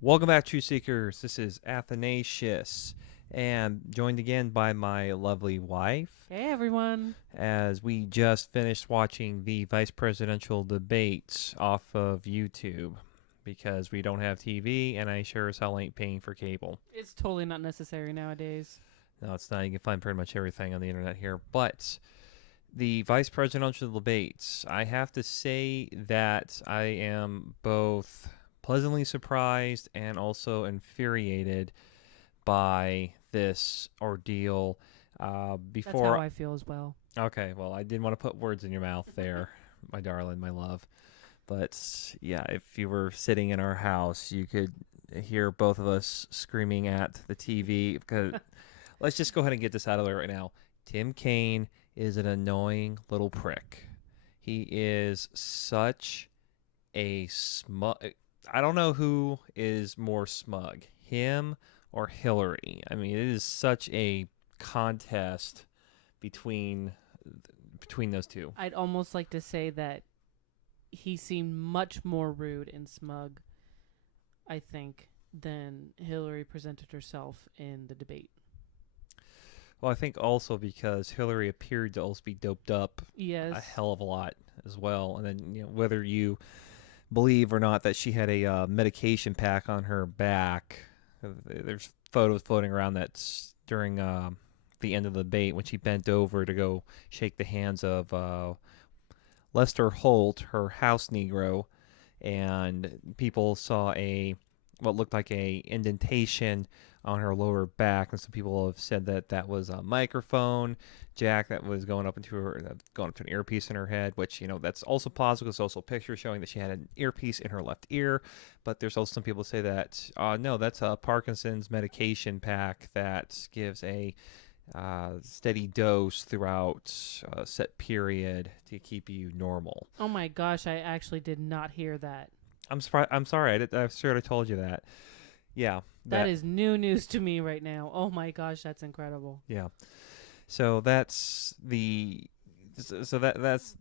Welcome back, True Seekers. This is Athanasius, and joined again by my lovely wife, Hey everyone. as we just finished watching the vice presidential debates off of YouTube because we don't have TV, and I sure as hell ain't paying for cable. It's totally not necessary nowadays. No, it's not. You can find pretty much everything on the internet here. But the vice presidential debates, I have to say that I am both pleasantly surprised and also infuriated by this ordeal. That's how Before, I feel as well. okay, well, I didn't want to put words in your mouth there, my darling, my love. But yeah, if you were sitting in our house, you could hear both of us screaming at the TV. Because let's just go ahead and get this out of the way right now. Tim Kaine is an annoying little prick. He is such a smug. I don't know who is more smug, him or Hillary. I mean, it is such a contest between between those two. I'd almost like to say that he seemed much more rude and smug, I think, than Hillary presented herself in the debate. Well, I think also because Hillary appeared to also be doped up a Yes. hell of a lot as well, and then whether you believe or not that she had a medication pack on her back. There's photos floating around that's during the end of the debate when she bent over to go shake the hands of Lester Holt, her house Negro, and people saw a what looked like a indentation on her lower back, and some people have said that that was a microphone jack that was going up to an earpiece in her head, which that's also possible. There's also a picture showing that she had an earpiece in her left ear, but there's also some people say that no, that's a Parkinson's medication pack that gives a steady dose throughout a set period to keep you normal. Oh my gosh, I actually did not hear that. I'm surprised. I'm sorry. I sort of told you that. Yeah, That is new news to me right now. Oh my gosh, that's incredible. yeah. So that's the so that's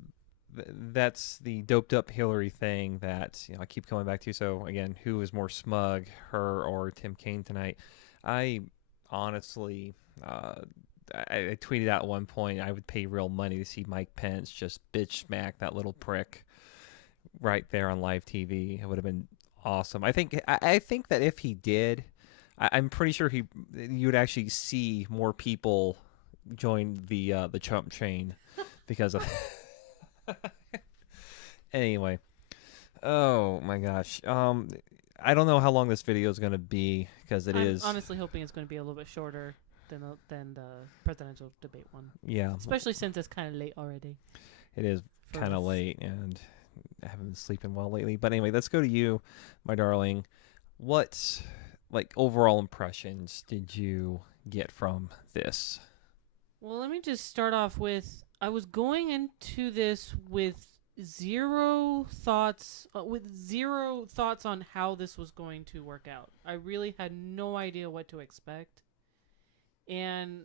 the doped up Hillary thing that I keep coming back to. So again, who is more smug, her or Tim Kaine tonight? I honestly, I tweeted out at one point I would pay real money to see Mike Pence just bitch smack that little prick right there on live TV. It would have been awesome. I think that if he did, I'm pretty sure you would actually see more people join the Trump chain because of anyway. Oh my gosh. I don't know how long this video is going to be because it I'm is honestly hoping it's going to be a little bit shorter than the presidential debate one, yeah, especially since it's kind of late already. it is For kind of us. late and I haven't been sleeping well lately. But anyway, let's go to you, my darling. What like overall impressions did you get from this? Well, let me just start off with I was going into this with zero thoughts on how this was going to work out. I really had no idea what to expect. And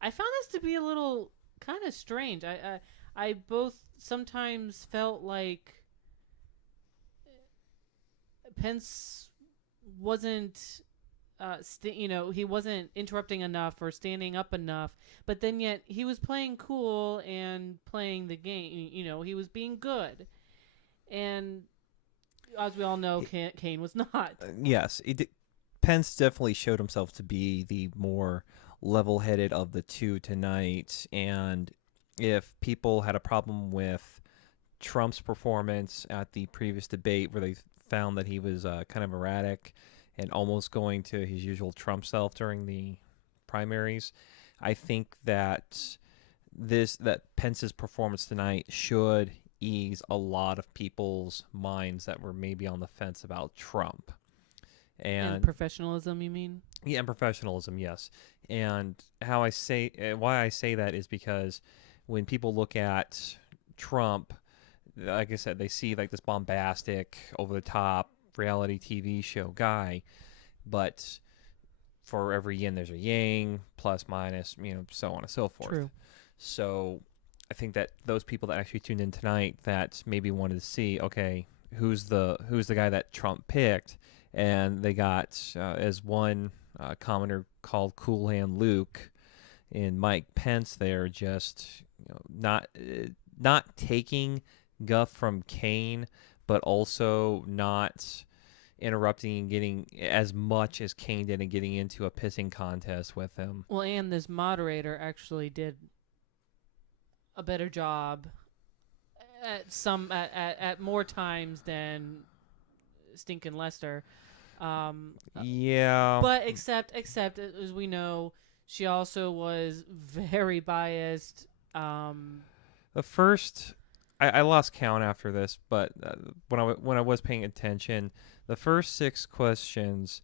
I found this to be a little kind of strange. I both sometimes felt like Pence wasn't he wasn't interrupting enough or standing up enough, but then yet he was playing cool and playing the game. He was being good, and as we all know, Kane was not. Yes, Pence definitely showed himself to be the more level-headed of the two tonight. And if people had a problem with Trump's performance at the previous debate, where they found that he was kind of erratic and almost going to his usual Trump self during the primaries, I think that Pence's performance tonight should ease a lot of people's minds that were maybe on the fence about Trump. And And professionalism, you mean? yeah, and professionalism, yes. And why I say that is because when people look at Trump, like I said, they see like this bombastic, over the top reality TV show guy, but for every yin there's a yang, plus minus, so on and so forth. True. So I think that those people that actually tuned in tonight that maybe wanted to see, okay, who's the guy that Trump picked, and they got as one commenter called Cool Hand Luke and Mike Pence there, just not taking guff from Kaine, but also not interrupting and getting as much as Kaine did and getting into a pissing contest with him. Well, and this moderator actually did a better job at more times than Stinkin' Lester. Yeah. But except as we know, she also was very biased. The first, I lost count after this, but when I was paying attention, the first 6 questions,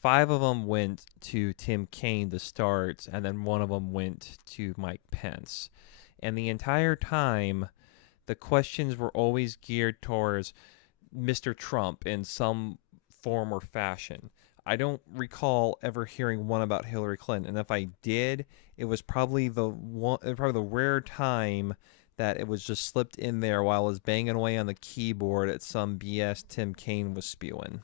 5 of them went to Tim Kaine to start, and then 1 of them went to Mike Pence. And the entire time, the questions were always geared towards Mr. Trump in some form or fashion. I don't recall ever hearing one about Hillary Clinton, and if I did, it was probably the rare time that it was just slipped in there while I was banging away on the keyboard at some BS Tim Kaine was spewing.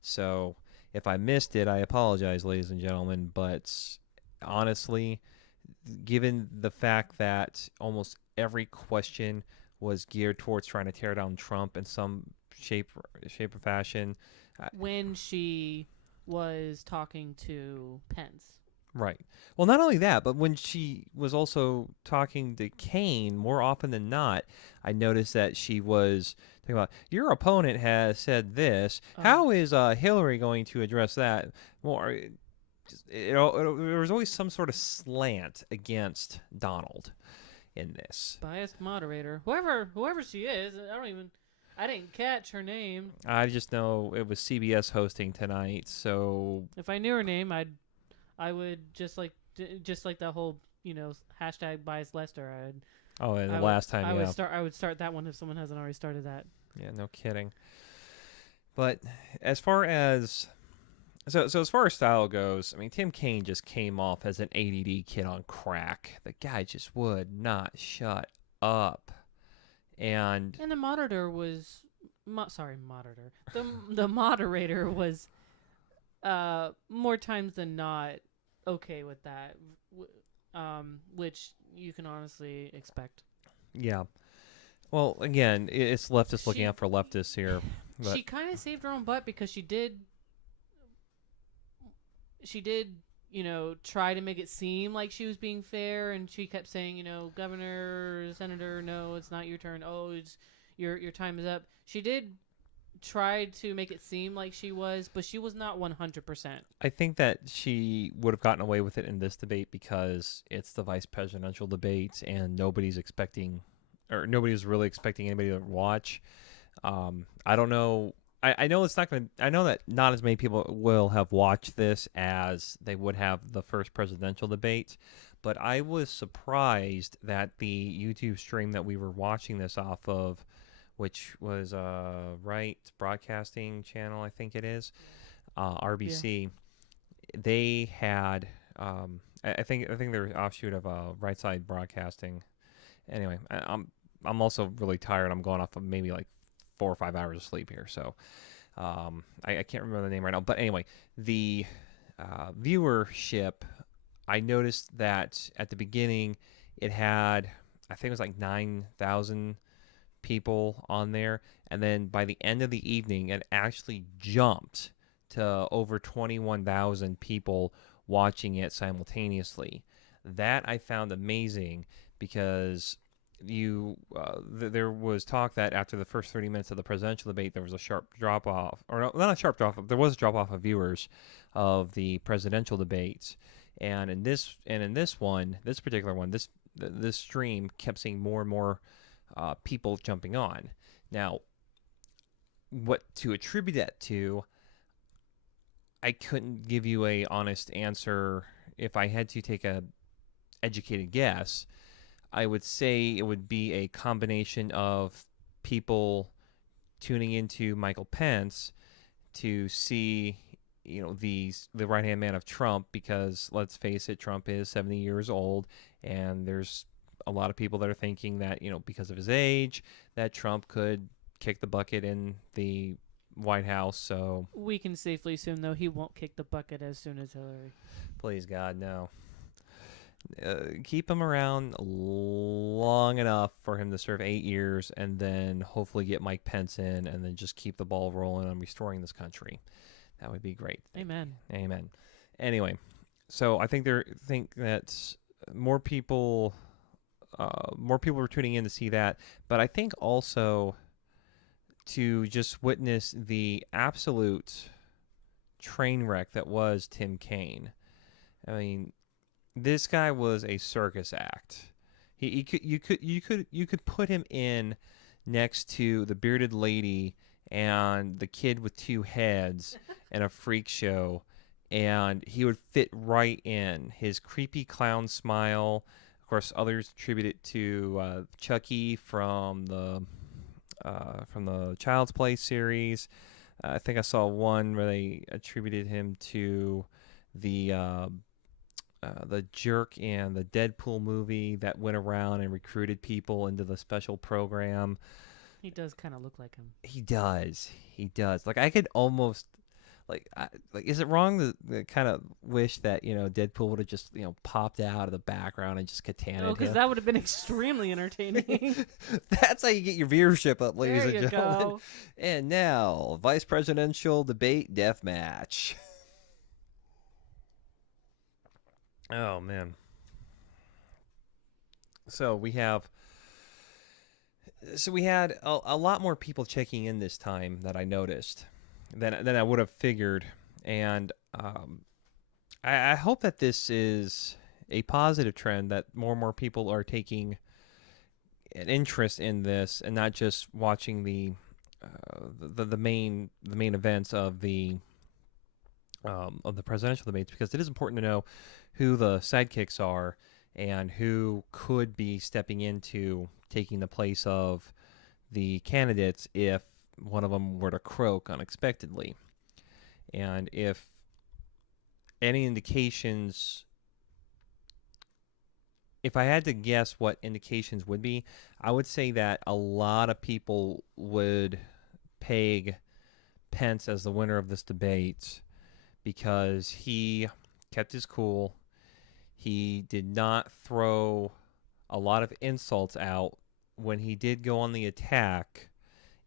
So if I missed it, I apologize, ladies and gentlemen, but honestly, given the fact that almost every question was geared towards trying to tear down Trump in some shape or fashion. When she was talking to Pence. Right. Well, not only that, but when she was also talking to Kaine, more often than not, I noticed that she was talking about, your opponent has said this. How is Hillary going to address that? More, there was always some sort of slant against Donald in this. Biased moderator. Whoever she is, I didn't catch her name. I just know it was CBS hosting tonight, so if I knew her name, I would just like that whole hashtag biased Lester. Last time I would start that one if someone hasn't already started that. Yeah, no kidding. But as far as as far as style goes, I mean, Tim Kaine just came off as an ADD kid on crack. The guy just would not shut up. And the moderator was moderator. The moderator was more times than not okay with that, which you can honestly expect. Yeah. Well, again, it's leftists looking out for leftists here. But she kind of saved her own butt because she did try to make it seem like she was being fair, and she kept saying, governor, senator, no, it's not your turn. Oh, your time is up. She did try to make it seem like she was, but she was not 100%. I think that she would have gotten away with it in this debate because it's the vice presidential debate, and nobody's really expecting anybody to watch. I don't know. I know it's not going to. I know that not as many people will have watched this as they would have the first presidential debate, but I was surprised that the YouTube stream that we were watching this off of, which was Right Broadcasting Channel, I think it is, RBC. Yeah. They had, I think they're an offshoot of Right Side Broadcasting. Anyway, I'm also really tired. I'm going off of maybe like 4 or 5 hours of sleep here, so I can't remember the name right now. But anyway, the viewership, I noticed that at the beginning it had, I think it was like 9,000 people on there, and then by the end of the evening it actually jumped to over 21,000 people watching it simultaneously. That I found amazing because there was talk that after the first 30 minutes of the presidential debate there was a sharp drop off, or not a sharp drop off, there was a drop off of viewers of the presidential debates, and in this particular one, this stream kept seeing more and more people jumping on. Now, what to attribute that to, I couldn't give you a honest answer. If I had to take a educated guess, I would say it would be a combination of people tuning into Michael Pence to see, the right-hand man of Trump, because let's face it, Trump is 70 years old, and there's a lot of people that are thinking that, because of his age, that Trump could kick the bucket in the White House. So We can safely assume, though, he won't kick the bucket as soon as Hillary. please God, no. Keep him around long enough for him to serve 8 years, and then hopefully get Mike Pence in, and then just keep the ball rolling on restoring this country. That would be great. Amen. Amen. Anyway, so I think that more people were tuning in to see that, but I think also to just witness the absolute train wreck that was Tim Kaine. I mean, this guy was a circus act. You could put him in next to the bearded lady and the kid with two heads in a freak show, and he would fit right in. His creepy clown smile. Of course, others attribute it to Chucky from the Child's Play series. I think I saw one where they attributed him to the jerk in the Deadpool movie that went around and recruited people into the special program. He does kind of look like him. He does. Like, I could almost is it wrong to kind of wish that Deadpool would have just popped out of the background and just katana? Oh, because that would have been extremely entertaining. That's how you get your viewership up, ladies There and you gentlemen. go. And now, vice presidential debate death match. Oh man. So we had a lot more people checking in this time that I noticed than I would have figured, and I hope that this is a positive trend, that more and more people are taking an interest in this and not just watching the main events of the presidential debates, because it is important to know who the sidekicks are and who could be stepping into taking the place of the candidates if one of them were to croak unexpectedly. And if any indications, if I had to guess what indications would be, I would say that a lot of people would peg Pence as the winner of this debate because he kept his cool. He did not throw a lot of insults out. When he did go on the attack,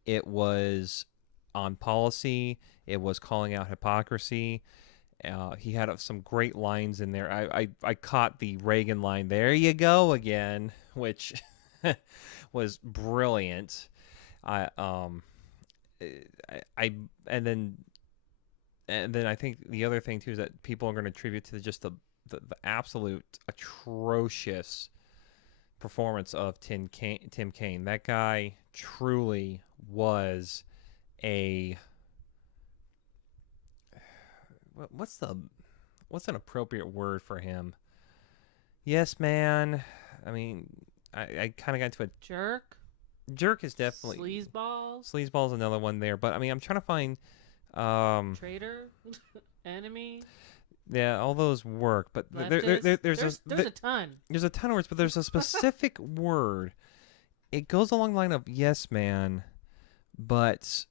it was on policy. It was calling out hypocrisy. He had some great lines in there. I caught the Reagan line, "There you go again," which was brilliant. And then I think the other thing too is that people are going to attribute to just the absolute atrocious performance of Tim Kaine. That guy truly was a what's an appropriate word for him? Yes, man. I mean, I kind of got into a Jerk. Jerk is definitely Sleazeball. Sleazeball is another one there, but I mean, I'm trying to find Traitor. Enemy. yeah, all those work, but there's a ton. There's a ton of words, but there's a specific word. It goes along the line of yes, man, but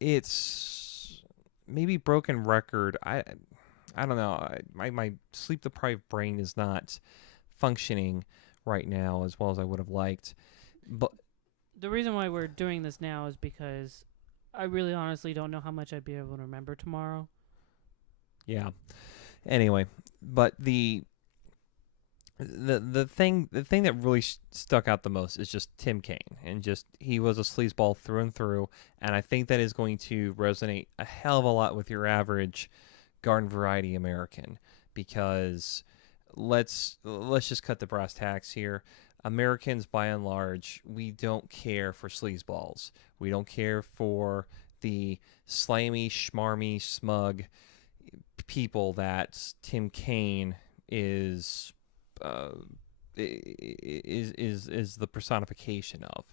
it's maybe broken record. I don't know. My sleep deprived brain is not functioning right now as well as I would have liked. But the reason why we're doing this now is because I really honestly don't know how much I'd be able to remember tomorrow. yeah. Anyway, but the thing that really stuck out the most is just Tim Kaine, and just he was a sleazeball through and through, and I think that is going to resonate a hell of a lot with your average garden variety American, because let's just cut the brass tacks here. Americans, by and large, we don't care for sleazeballs. We don't care for the slimy, schmarmy, smug people that Tim Kaine is the personification of.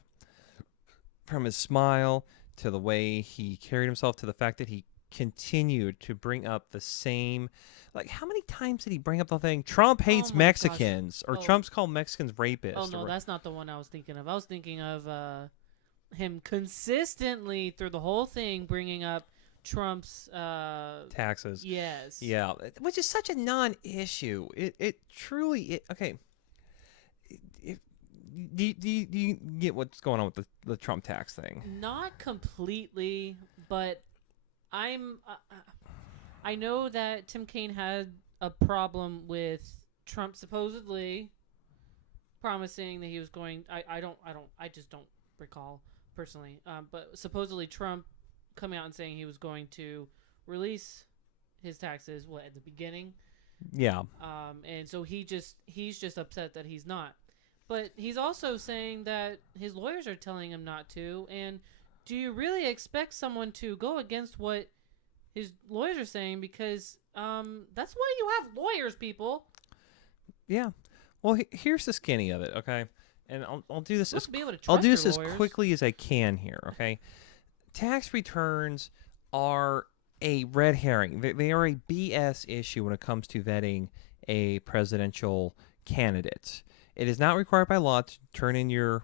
From his smile to the way he carried himself to the fact that he continued to bring up the same, like, how many times did he bring up the thing, Trump hates Mexicans, or Trump's called Mexicans rapists? Oh no, that's not the one I was thinking of. I was thinking of him consistently through the whole thing bringing up Trump's Taxes. yes. Yeah, which is such a non-issue. It truly okay. If, do you get what's going on with the Trump tax thing? Not completely, but I'm I know that Tim Kaine had a problem with Trump supposedly promising that he was going. I just don't recall personally. But supposedly Trump coming out and saying he was going to release his taxes. What at the beginning? Yeah. And so he's just upset that he's not. But he's also saying that his lawyers are telling him not to. And do you really expect someone to go against what his lawyers are saying? Because that's why you have lawyers, people. Yeah. Well, here's the skinny of it, okay? And I'll do this I'll do this as quickly as I can here, okay? Tax returns are a red herring. They are a BS issue when it comes to vetting a presidential candidate. It is not required by law to turn in your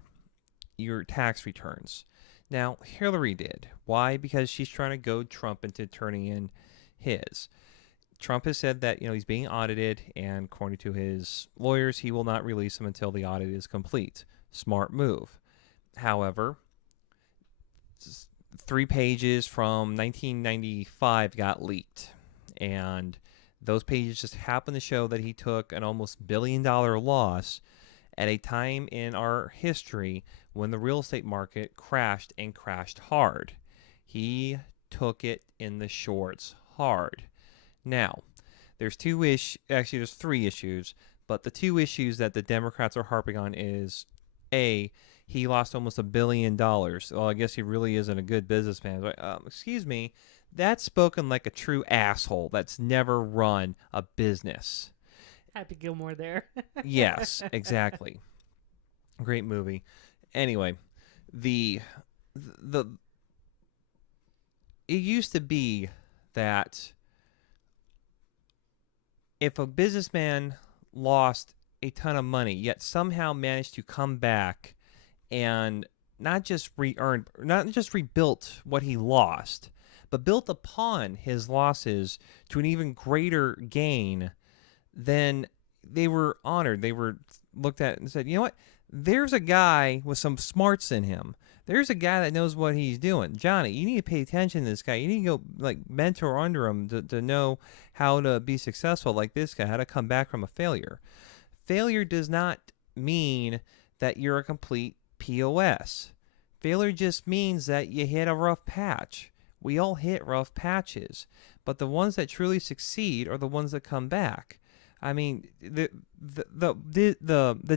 tax returns. Now, Hillary did. Why? Because she's trying to goad Trump into turning in his. Trump has said that he's being audited, and according to his lawyers, he will not release them until the audit is complete. Smart move. However, 3 pages from 1995 got leaked, and those pages just happen to show that he took an almost $1 billion loss at a time in our history when the real estate market crashed and crashed hard. He took it in the shorts hard. Now, there's there's 3 issues, but the 2 issues that the Democrats are harping on is A, he lost almost $1 billion. Well, I guess he really isn't a good businessman. But, excuse me, that's spoken like a true asshole that's never run a business. Happy Gilmore there. Yes, exactly. Great movie. Anyway, the it used to be that if a businessman lost a ton of money, yet somehow managed to come back and not just rebuilt what he lost, but built upon his losses to an even greater gain, then they were honored. They were looked at and said, you know what? There's a guy with some smarts in him. There's a guy that knows what he's doing. Johnny, you need to pay attention to this guy. You need to go mentor under him to know how to be successful like this guy, how to come back from a failure. Failure does not mean that you're a complete POS. Failure just means that you hit a rough patch. We all hit rough patches, but the ones that truly succeed are the ones that come back. I mean, the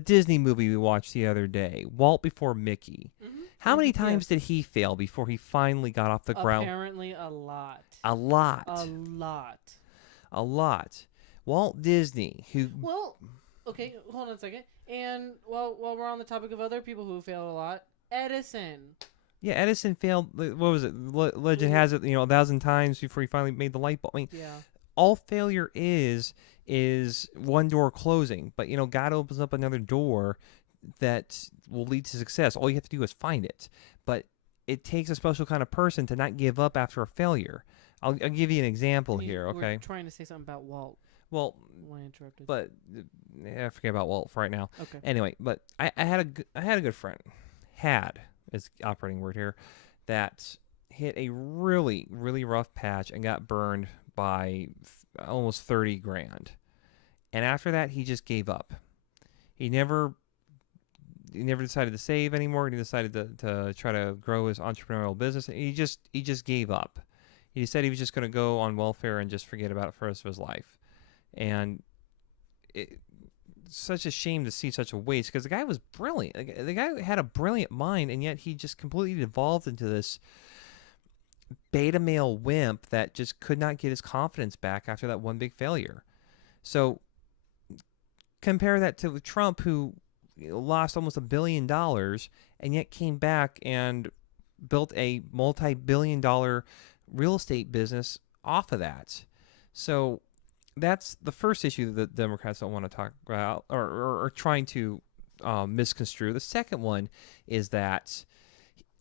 Disney movie we watched the other day, Walt Before Mickey. Mm-hmm. How many times did he fail before he finally got off the ground? Apparently a lot. A lot. A lot. A lot. Walt Disney, who... Well, okay, hold on a second. And while we're on the topic of other people who failed a lot, Edison. Yeah, Edison failed, what was it? Legend has it, 1,000 times before he finally made the light bulb. I mean, yeah. All failure is one door closing. But, God opens up another door that will lead to success. All you have to do is find it. But it takes a special kind of person to not give up after a failure. I'll give you an example here, okay? We're trying to say something about Walt. Well, when I interrupted. But I forget about Walt for right now. Okay. Anyway, but I had a good friend. Had is operating word here, that hit a really, really rough patch and got burned by almost 30 grand. And after that, he just gave up. He never decided to save anymore. He decided to try to grow his entrepreneurial business. He just gave up. He said he was just going to go on welfare and just forget about it for the rest of his life. And it's such a shame to see such a waste, because the guy was brilliant. The guy had a brilliant mind, and yet he just completely devolved into this beta male wimp that just could not get his confidence back after that one big failure. So compare that to Trump, who lost almost $1 billion and yet came back and built a multi-billion-dollar real estate business off of that. So that's the first issue that the Democrats don't want to talk about or trying to misconstrue. The second one is that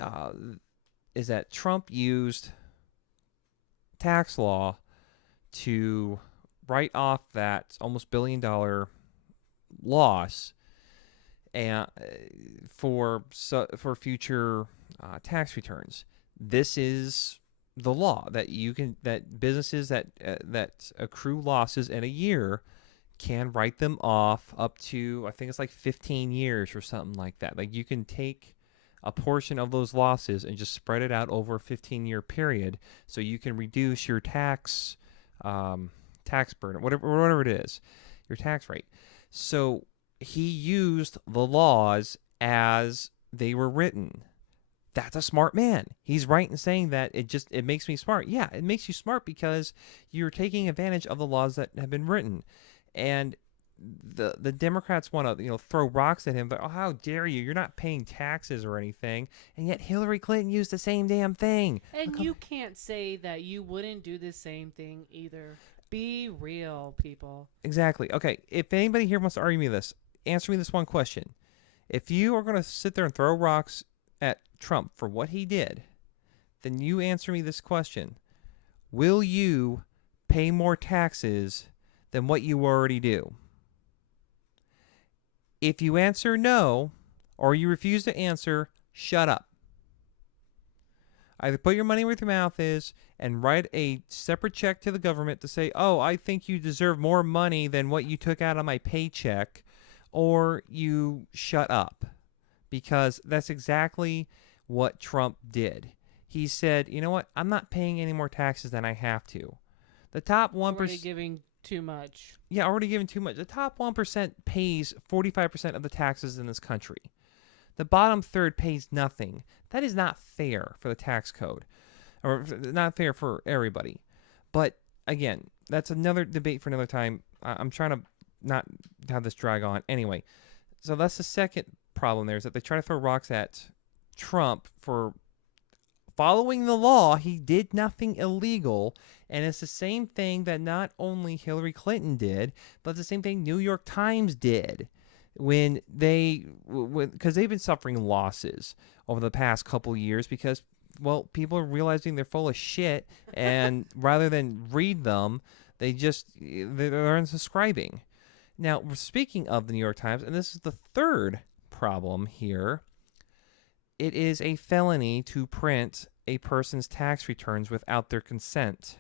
uh, is that Trump used tax law to write off that almost $1 billion loss and for future tax returns. This is the law that businesses that accrue losses in a year can write them off up to, I think it's like 15 years or something like that. Like you can take a portion of those losses and just spread it out over a 15-year period, so you can reduce your tax burden, whatever it is, your tax rate. So he used the laws as they were written. That's a smart man. He's right in saying that it makes me smart. Yeah, it makes you smart because you're taking advantage of the laws that have been written. And the Democrats want to throw rocks at him, but oh, how dare you? You're not paying taxes or anything, and yet Hillary Clinton used the same damn thing. And you can't say that you wouldn't do the same thing either. Be real, people. Exactly. Okay, if anybody here wants to argue me this, answer me this one question. If you are going to sit there and throw rocks at Trump for what he did, then you answer me this question. Will you pay more taxes than what you already do? If you answer no, or you refuse to answer, shut up. Either put your money where your mouth is and write a separate check to the government to say, oh, I think you deserve more money than what you took out of my paycheck, or you shut up. Because that's exactly what Trump did. He said, you know what, I'm not paying any more taxes than I have to. The top 1%... Already giving too much. Yeah, already giving too much. The top 1% pays 45% of the taxes in this country. The bottom third pays nothing. That is not fair for the tax code, or not fair for everybody. But again, that's another debate for another time. I'm trying to not have this drag on. Anyway, so that's the second problem there, is that they try to throw rocks at Trump for following the law. He did nothing illegal, and it's the same thing that not only Hillary Clinton did, but it's the same thing New York Times did because they've been suffering losses over the past couple years because, well, people are realizing they're full of shit, and rather than read them, they're unsubscribing. Now, speaking of the New York Times, and this is the third problem here, it is a felony to print a person's tax returns without their consent.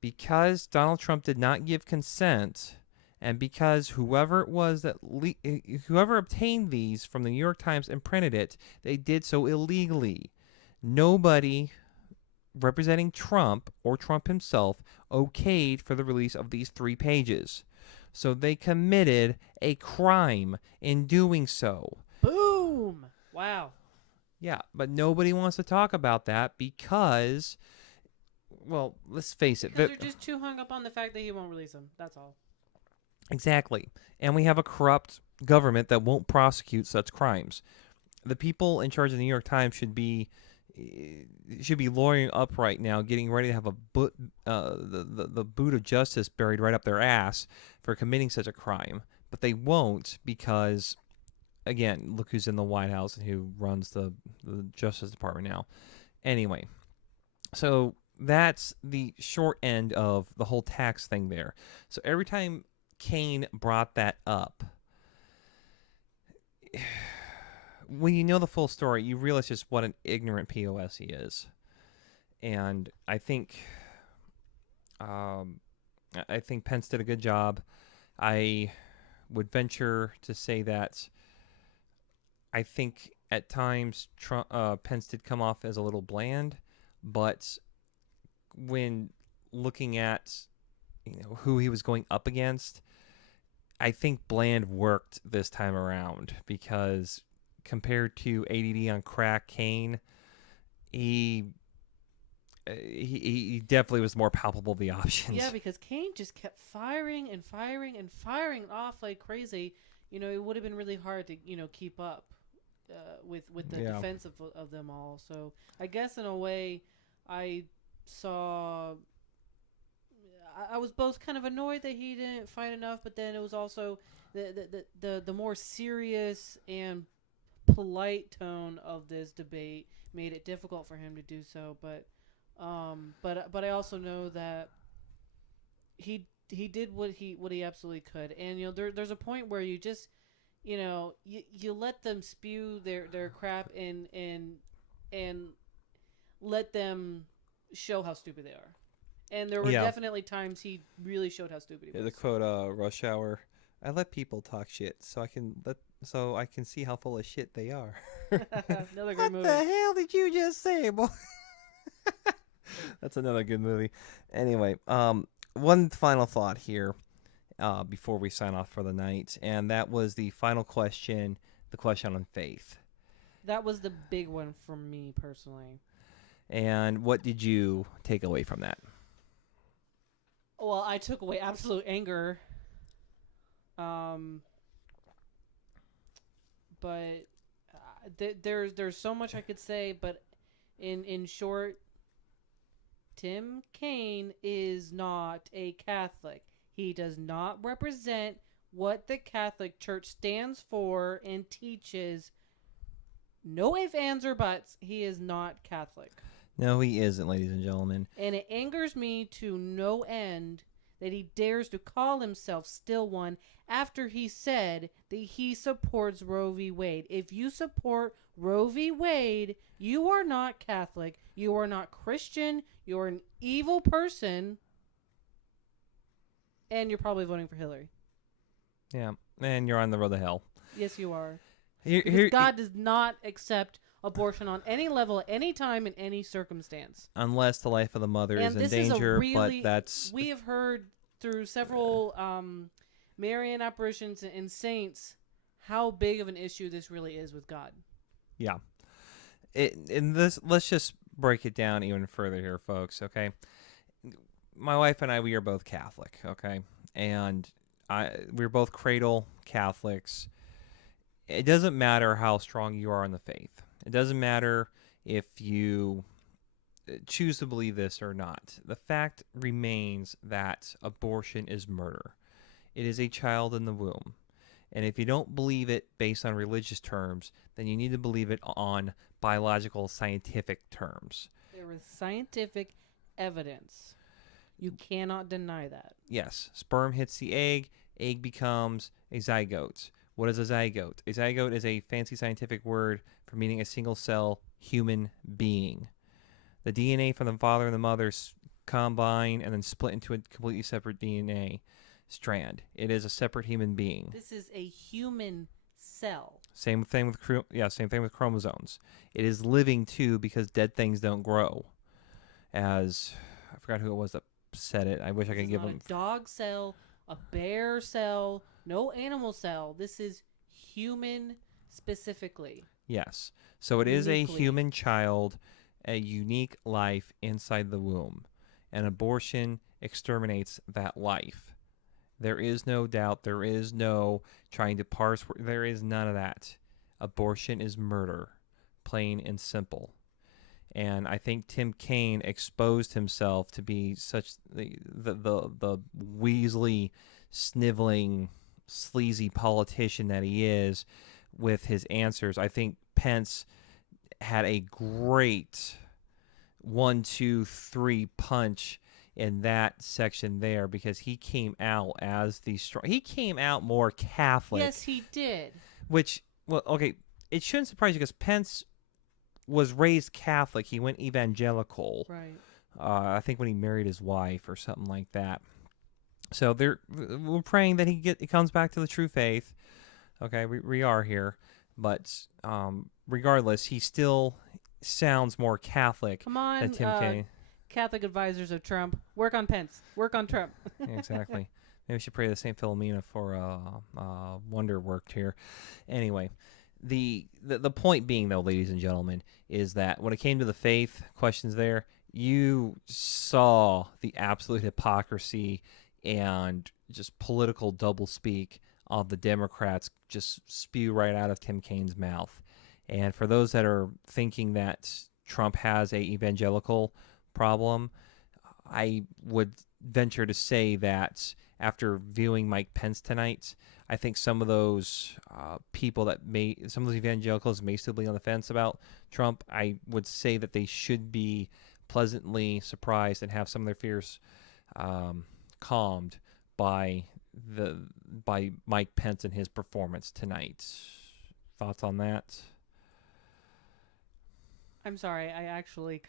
Because Donald Trump did not give consent, and because whoever it was whoever obtained these from the New York Times and printed it, they did so illegally. Nobody representing Trump or Trump himself okayed for the release of these 3 pages. So they committed a crime in doing so. Boom! Wow. Yeah, but nobody wants to talk about that because, well, let's face it. Because they're just too hung up on the fact that he won't release them. That's all. Exactly. And we have a corrupt government that won't prosecute such crimes. The people in charge of the New York Times should be lawyering up right now, getting ready to have the boot of justice buried right up their ass for committing such a crime. But they won't because, again, look who's in the White House and who runs the Justice Department now. Anyway, so that's the short end of the whole tax thing there. So every time Kaine brought that up, when you know the full story, you realize just what an ignorant POS he is. And I think Pence did a good job. I would venture to say that I think at times Pence did come off as a little bland, but when looking at who he was going up against, I think bland worked this time around because compared to ADD on crack Kaine, he definitely was more palpable of the options. Yeah, because Kaine just kept firing and firing and firing off like crazy. It would have been really hard to keep up with the defense of them all. So I guess in a way, I was both kind of annoyed that he didn't fight enough, but then it was also the more serious and polite tone of this debate made it difficult for him to do so. But I also know that he did what he absolutely could. And there's a point where you just you let them spew their crap and let them show how stupid they are. And there were definitely times he really showed how stupid he was. The quote, Rush Hour, I let people talk shit so I can see how full of shit they are. Another great movie. What the hell did you just say, boy? That's another good movie. Anyway, one final thought here before we sign off for the night, and that was the final question, the question on faith. That was the big one for me personally. And what did you take away from that? Well, I took away absolute anger. But there's so much I could say, but in short, Tim Kaine is not a Catholic. He does not represent what the Catholic Church stands for and teaches. No ifs, ands, or buts. He is not Catholic. No, he isn't, ladies and gentlemen. And it angers me to no end that he dares to call himself still one after he said that he supports Roe v. Wade. If you support Roe v. Wade, you are not Catholic. You are not Christian. You're an evil person. And you're probably voting for Hillary. Yeah, and you're on the road to hell. Yes, you are. Here, God does not accept abortion on any level, any time, in any circumstance. Unless the life of the mother is in danger, but that's... We have heard through several Marian apparitions and saints how big of an issue this really is with God. Yeah. Let's just break it down even further here, folks, okay? My wife and I, we are both Catholic, okay? And we're both cradle Catholics. It doesn't matter how strong you are in the faith. It doesn't matter if you choose to believe this or not. The fact remains that abortion is murder. It is a child in the womb. And if you don't believe it based on religious terms, then you need to believe it on biological, scientific terms. There is scientific evidence. You cannot deny that. Yes. Sperm hits the egg becomes a zygote. What is a zygote? A zygote is a fancy scientific word for meaning a single-cell human being. The DNA from the father and the mother combine and then split into a completely separate DNA strand. It is a separate human being. This is a human cell. Same thing with chromosomes. It is living too because dead things don't grow. As I forgot who it was that said it. I wish I could give them. A dog cell, a bear cell, no animal cell. This is human specifically. Yes. So it is a human child, a unique life inside the womb. And abortion exterminates that life. There is no doubt. There is no trying to parse. There is none of that. Abortion is murder, plain and simple. And I think Tim Kaine exposed himself to be such the Weasley, sniveling, sleazy politician that he is with his answers. I think Pence had a great 1, 2, 3 punch in that section there because he came out as the strong. He came out more Catholic. Yes, he did. Which, well, okay, it shouldn't surprise you because Pence was raised Catholic. He went evangelical. Right. I think when he married his wife or something like that. So we're praying that he comes back to the true faith. Okay, we are here, but regardless, he still sounds more Catholic Come on, than Tim Kaine. Catholic advisors of Trump, work on Pence, work on Trump. Yeah, exactly. Maybe we should pray to St. Philomena for wonder worked here. Anyway, the point being, though, ladies and gentlemen, is that when it came to the faith questions there, you saw the absolute hypocrisy and just political doublespeak of the Democrats just spew right out of Tim Kaine's mouth. And for those that are thinking that Trump has a evangelical problem, I would venture to say that after viewing Mike Pence tonight, I think some of those some of those evangelicals may still be on the fence about Trump. I would say that they should be pleasantly surprised and have some of their fears calmed by Mike Pence and his performance tonight. Thoughts on that? I'm sorry. I actually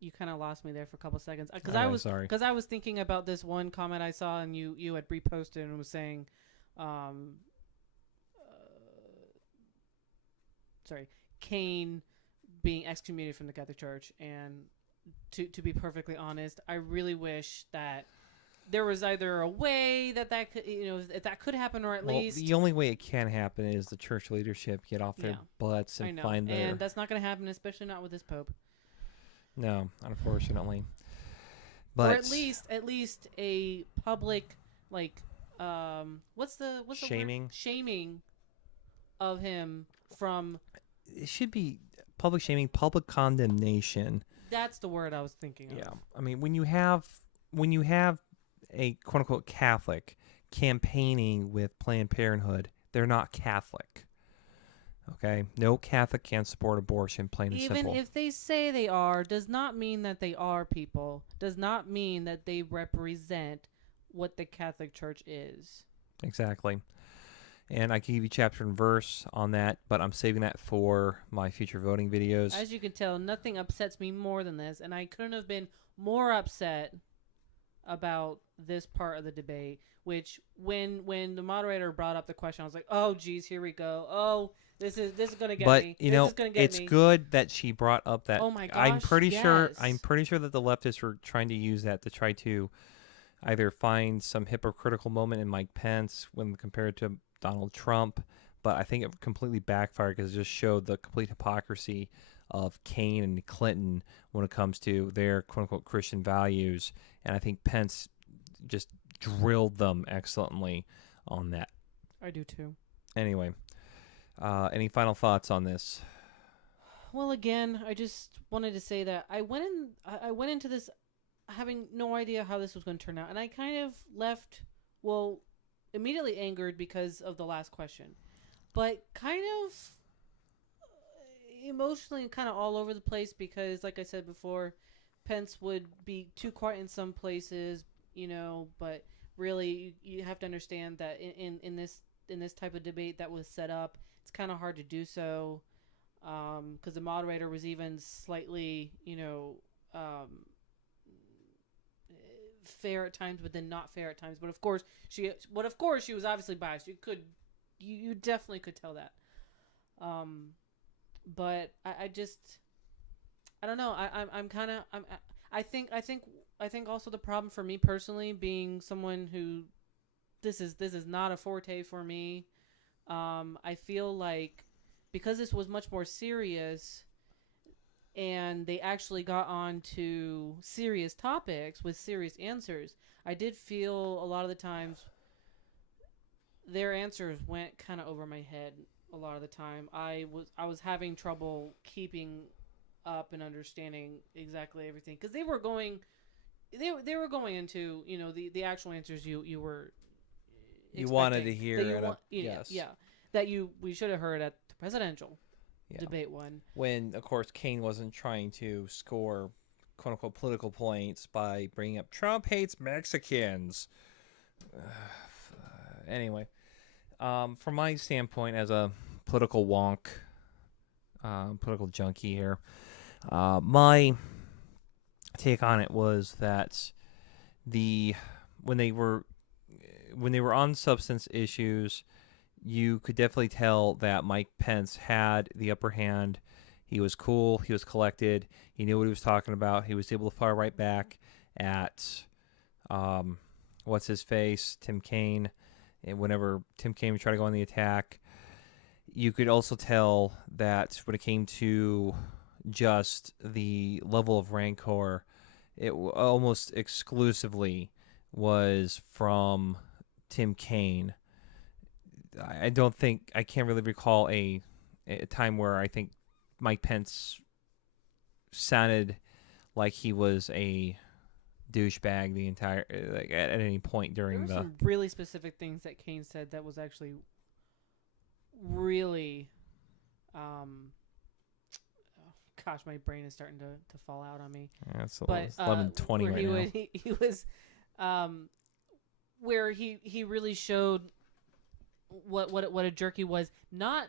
you kind of lost me there for a couple seconds because Sorry. I was thinking about this one comment I saw and you had reposted and was saying, Kaine being excommunicated from the Catholic Church. And to be perfectly honest, I really wish that there was either a way that could, if that could happen, or at least the only way it can happen is the church leadership get off their butts and find their. And that's not going to happen, especially not with this Pope. No, unfortunately. But or at least a public what's the shaming word? Shaming of him from. It should be public shaming, public condemnation. That's the word I was thinking of. Yeah, I mean when you have a quote unquote Catholic campaigning with Planned Parenthood, they're not Catholic. Okay, no Catholic can support abortion, plain and simple. Even if they say they are, does not mean that they are people. Does not mean that they represent what the Catholic Church is. Exactly. And I can give you chapter and verse on that, but I'm saving that for my future voting videos. As you can tell, nothing upsets me more than this, and I couldn't have been more upset about this part of the debate, which when the moderator brought up the question, I was like, oh, geez, here we go. Oh, this is going to get me. But, you know, it's good that she brought up that. Oh, my gosh, I'm pretty sure that the leftists were trying to use that to try to either find some hypocritical moment in Mike Pence when compared to Donald Trump, but I think it completely backfired because it just showed the complete hypocrisy of Kaine and Clinton when it comes to their quote-unquote Christian values, and I think Pence just drilled them excellently on that. I do too. Anyway, any final thoughts on this? Well, again, I just wanted to say that I went into this having no idea how this was going to turn out, and I kind of left, immediately angered because of the last question, but kind of emotionally kind of all over the place because, like I said before, Pence would be too quiet in some places, but really you have to understand that in this type of debate that was set up, it's kind of hard to do so because the moderator was even slightly, fair at times, but then not fair at times. But of course she was obviously biased. You definitely could tell that. But I don't know. I think also the problem for me personally, being someone who this is not a forte for me. I feel like because this was much more serious, and they actually got on to serious topics with serious answers, I did feel a lot of the times their answers went kind of over my head a lot of the time. I was having trouble keeping up and understanding exactly everything because they were going into the actual answers you were expecting, wanted to hear yes. that we should have heard at the presidential debate one, when of course Kaine wasn't trying to score quote unquote political points by bringing up Trump hates Mexicans. Anyway, from my standpoint as a political wonk, political junkie here, my take on it was that when they were on substance issues, you could definitely tell that Mike Pence had the upper hand. He was cool. He was collected. He knew what he was talking about. He was able to fire right back at what's his face, Tim Kaine. And whenever Tim Kaine would try to go on the attack, you could also tell that when it came to just the level of rancor, it almost exclusively was from Tim Kaine. I can't really recall a time where I think Mike Pence sounded like he was a douchebag the entire like at any point There during were the. some really specific things that Kane said that was actually really, oh, gosh, my brain is starting to fall out on me. Yeah, it's But 11:20 where right he now. would he was, where he really showed what a jerk he was. Not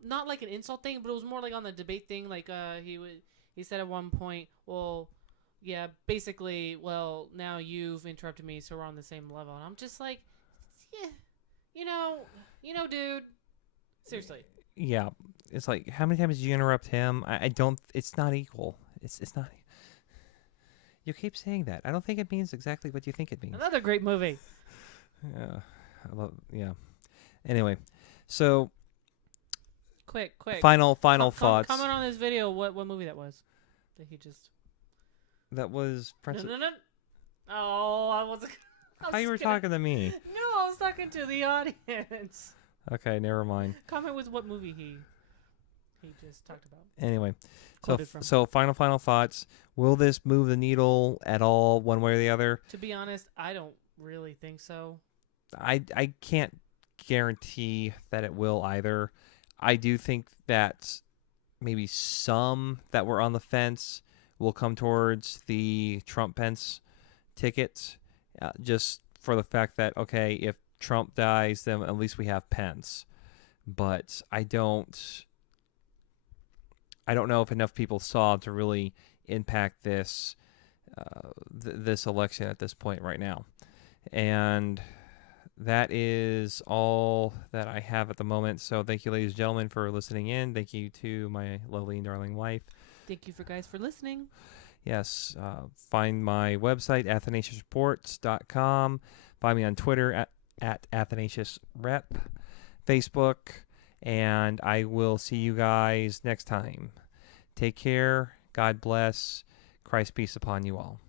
like an insult thing, but it was more like on the debate thing. Like he said at one point, well, yeah, basically, well, now you've interrupted me, so we're on the same level. And I'm just like, yeah, you know, dude, seriously. Yeah, it's like how many times did you interrupt him? I don't. It's not equal. It's not. You keep saying that. I don't think it means exactly what you think it means. Another great movie. Yeah, I love. Yeah. Anyway, so Quick. final thoughts. Comment on this video. What movie that was? That he just. That was Prince. No. Oh, I wasn't. How you were talking to me? No, I was talking to the audience. Okay, never mind. Comment with what movie he just talked about. Anyway, Quoted from. so final thoughts. Will this move the needle at all, one way or the other? To be honest, I don't really think so. I can't guarantee that it will either. I do think that maybe some that were on the fence will come towards the Trump-Pence ticket, just for the fact that, okay, if Trump dies, then at least we have Pence. But I don't know if enough people saw to really impact this this election at this point right now. And that is all that I have at the moment. So thank you, ladies and gentlemen, for listening in. Thank you to my lovely and darling wife. Thank you guys for listening. Yes, find my website, athanasiusreports.com. Find me on Twitter at athanasiusrep, Facebook, and I will see you guys next time. Take care. God bless. Christ peace upon you all.